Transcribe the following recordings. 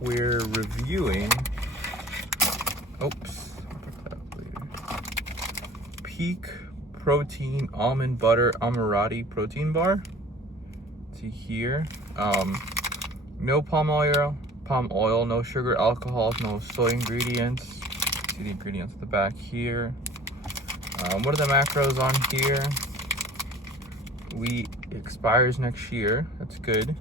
we're reviewing, oops, I'll put that up later. Peak Protein Almond Butter Amarati Protein Bar. See here, no palm oil, no sugar, alcohol, no soy ingredients. See the ingredients at the back here. What are the macros on here? Wheat expires next year. That's good.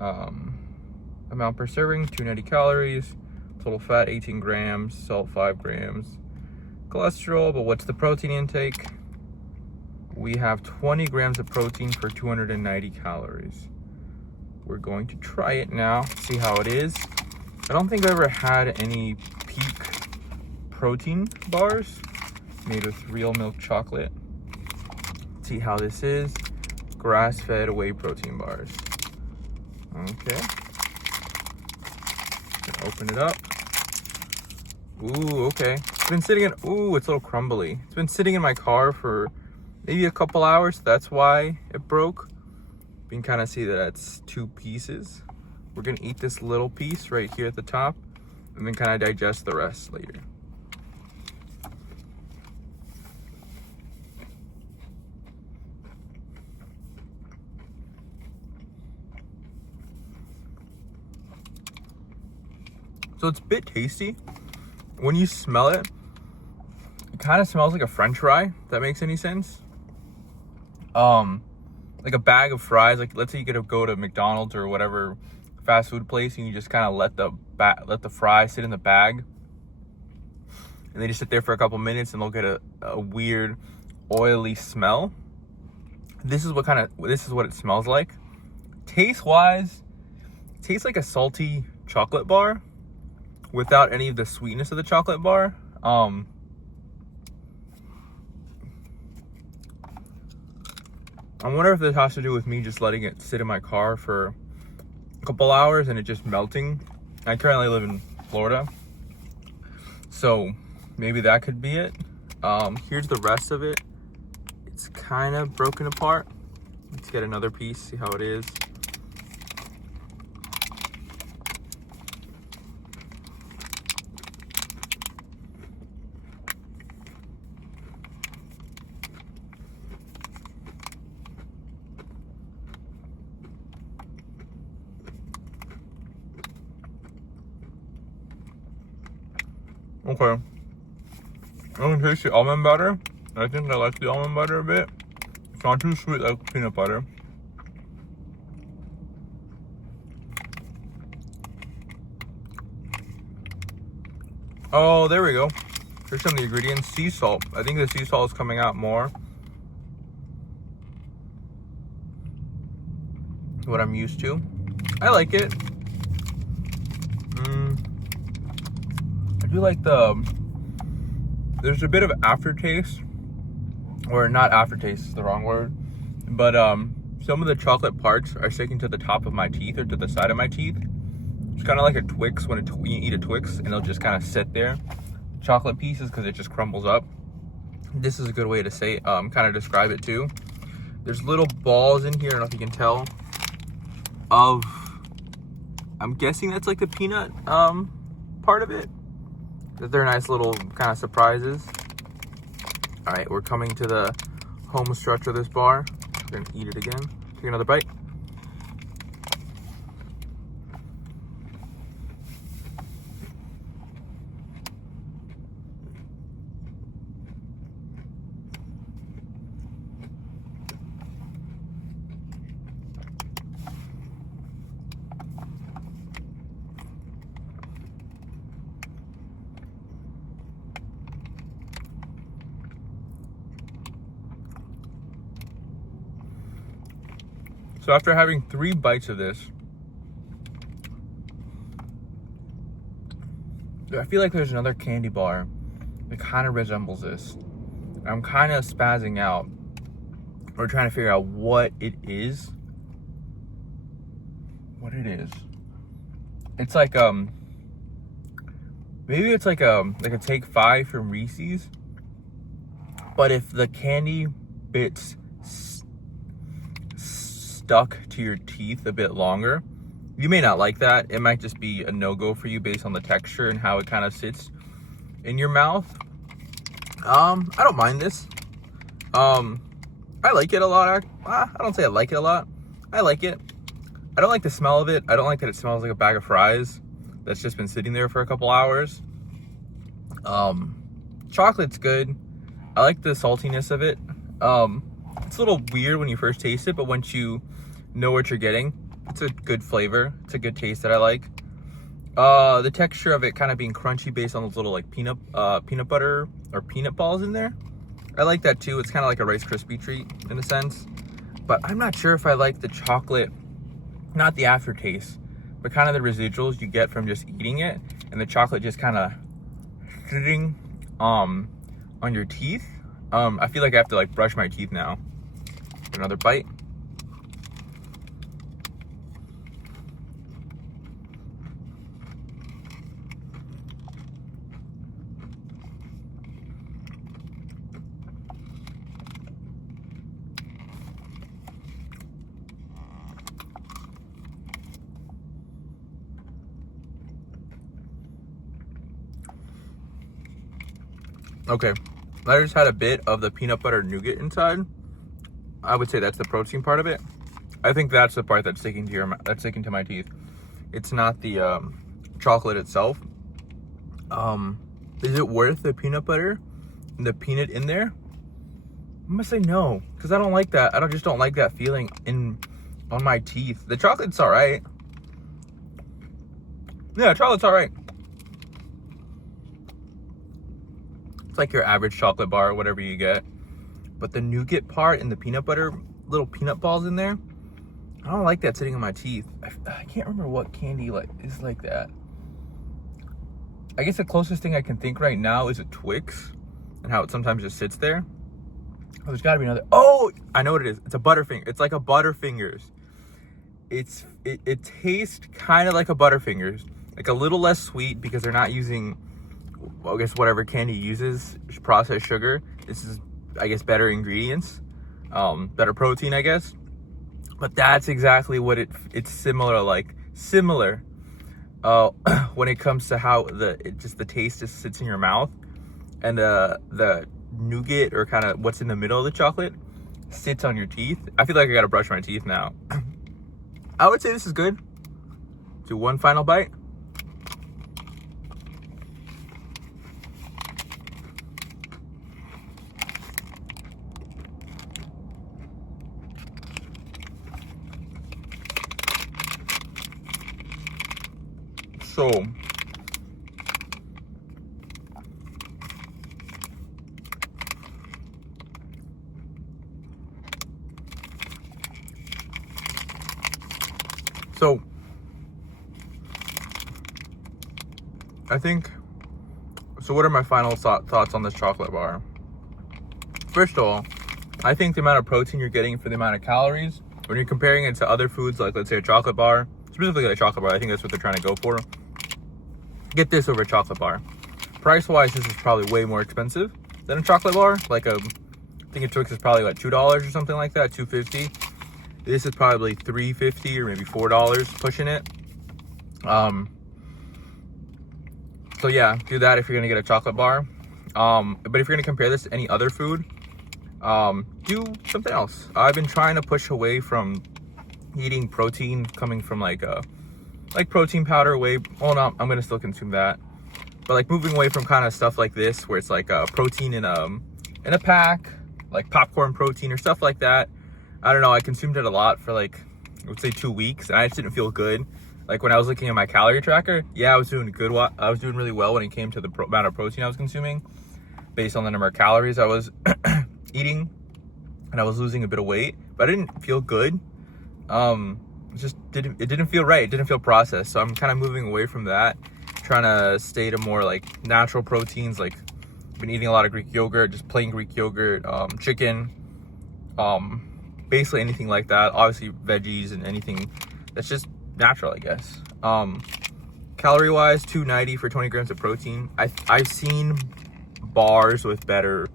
Amount per serving, 290 calories. Total fat, 18 grams. Salt, 5 grams. Cholesterol, but what's the protein intake? We have 20 grams of protein for 290 calories. We're going to try it now, see how it is. I don't think I've ever had any Peak protein bars made with real milk chocolate. See how this is. Grass-fed whey protein bars. Okay. Gonna open it up. Ooh, okay. It's been sitting in, ooh, it's a little crumbly. It's been sitting in my car for maybe a couple hours. That's why it broke. You can kind of see that it's 2 pieces. We're gonna eat this little piece right here at the top and then kind of digest the rest later. So it's a bit tasty. When you smell it, it kind of smells like a French fry, if that makes any sense. Like a bag of fries, like let's say you go to McDonald's or whatever fast food place and you just kind of let the fry sit in the bag. And they just sit there for a couple minutes and they'll get a weird oily smell. This is what it smells like. Taste wise, it tastes like a salty chocolate bar without any of the sweetness of the chocolate bar. I wonder if this has to do with me just letting it sit in my car for a couple hours and it just melting. I currently live in Florida, so maybe that could be it. Here's the rest of it. It's kind of broken apart. Let's get another piece, see how it is. Okay, I can taste the almond butter. I think I like the almond butter a bit. It's not too sweet like peanut butter. Oh, there we go. Here's some of the ingredients. Sea salt. I think the sea salt is coming out more. What I'm used to. I like it. I do like there's a bit of aftertaste, or not aftertaste is the wrong word, but some of the chocolate parts are sticking to the top of my teeth or to the side of my teeth. It's kind of like a Twix when you eat a Twix and it'll just kind of sit there, chocolate pieces, because it just crumbles up. This is a good way to say kind of describe it too. There's little balls in here, I don't know if you can tell, of, I'm guessing that's like the peanut part of it. They're nice little kind of surprises. All right, we're coming to the home stretch of this bar. We're gonna eat it again. Take another bite. So after having 3 bites of this, I feel like there's another candy bar that kind of resembles this. I'm kind of spazzing out or trying to figure out what it is. It's like maybe it's like a Take 5 from Reese's, but if the candy bits stuck to your teeth a bit longer, You may not like that. It might just be a no-go for you based on the texture and how it kind of sits in your mouth. I don't mind this. I like it a lot. I don't say I like it a lot. I like it. I don't like the smell of it. I don't like that it smells like a bag of fries that's just been sitting there for a couple hours. Chocolate's good. I like the saltiness of it. It's a little weird when you first taste it, but once you know what you're getting, it's a good flavor. It's a good taste that I like. The texture of it kind of being crunchy based on those little like peanut butter or peanut balls in there. I like that too. It's kind of like a Rice Krispie treat in a sense, but I'm not sure if I like the chocolate, not the aftertaste, but kind of the residuals you get from just eating it, and the chocolate just kind of sitting on your teeth. I feel like I have to like brush my teeth now. Another bite. Okay, I just had a bit of the peanut butter nougat inside. I would say that's the protein part of it. I think that's the part that's sticking to my teeth. It's not the chocolate itself. Is it worth the peanut butter and the peanut in there? I'm gonna say no, because I don't like that. I just don't like that feeling on my teeth. The chocolate's all right. Yeah, chocolate's all right. It's like your average chocolate bar or whatever you get. But the nougat part and the peanut butter, little peanut balls in there, I don't like that sitting on my teeth. I can't remember what candy is like that. I guess the closest thing I can think right now is a Twix and how it sometimes just sits there. Oh, there's gotta be another. Oh, I know what it is. It's a Butterfinger. It's like a Butterfingers. It tastes kind of like a Butterfingers, like a little less sweet because they're not using, I guess, whatever candy uses processed sugar. This is, I guess, better ingredients, better protein, I guess. But that's exactly what it's similar when it comes to how the taste just sits in your mouth, and the nougat, or kind of what's in the middle of the chocolate, sits on your teeth. I feel like I gotta brush my teeth now. I would say this is good. Do one final bite. So I think, so what are my final thoughts on this chocolate bar? First of all, I think the amount of protein you're getting for the amount of calories, when you're comparing it to other foods, like let's say a chocolate bar, specifically a chocolate bar, I think that's what they're trying to go for. Get this over a chocolate bar. Price-wise, this is probably way more expensive than a chocolate bar. Like I think a Twix is probably like $2 or something like that, $2.50. This is probably $3.50 or maybe $4, pushing it. So yeah, do that if you're gonna get a chocolate bar. But if you're gonna compare this to any other food, do something else. I've been trying to push away from eating protein coming from like protein powder well, no, I'm gonna still consume that, but like moving away from kind of stuff like this where it's like protein in a pack, like popcorn protein or stuff like that. I don't know, I consumed it a lot for like, I would say 2 weeks, and I just didn't feel good. Like when I was looking at my calorie tracker, yeah, I was doing good. I was doing really well when it came to the amount of protein I was consuming based on the number of calories I was eating, and I was losing a bit of weight, but I didn't feel good. It didn't feel right. It didn't feel processed. So I'm kind of moving away from that, trying to stay to more like natural proteins. Like I've been eating a lot of Greek yogurt, just plain Greek yogurt, chicken, basically anything like that. Obviously veggies and anything that's just natural, I guess. Calorie wise, 290 for 20 grams of protein. I've seen bars with better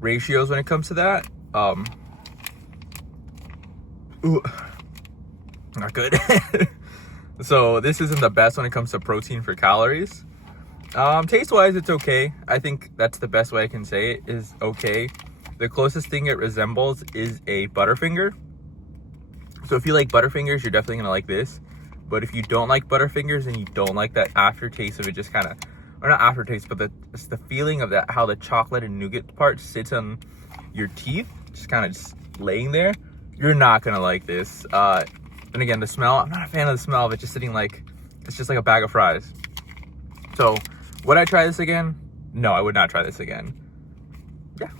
ratios when it comes to that. Ooh, not good. So this isn't the best when it comes to protein for calories. Taste-wise, it's okay. I think that's the best way I can say it, is okay. The closest thing it resembles is a Butterfinger. So if you like Butterfingers, you're definitely gonna like this. But if you don't like Butterfingers and you don't like that aftertaste of it, just kind of, or not aftertaste, but it's the feeling of that, how the chocolate and nougat part sits on your teeth, just kind of just laying there, you're not gonna like this. And again, the smell, I'm not a fan of the smell of it just sitting like, it's just like a bag of fries. So would I try this again? No, I would not try this again. Yeah.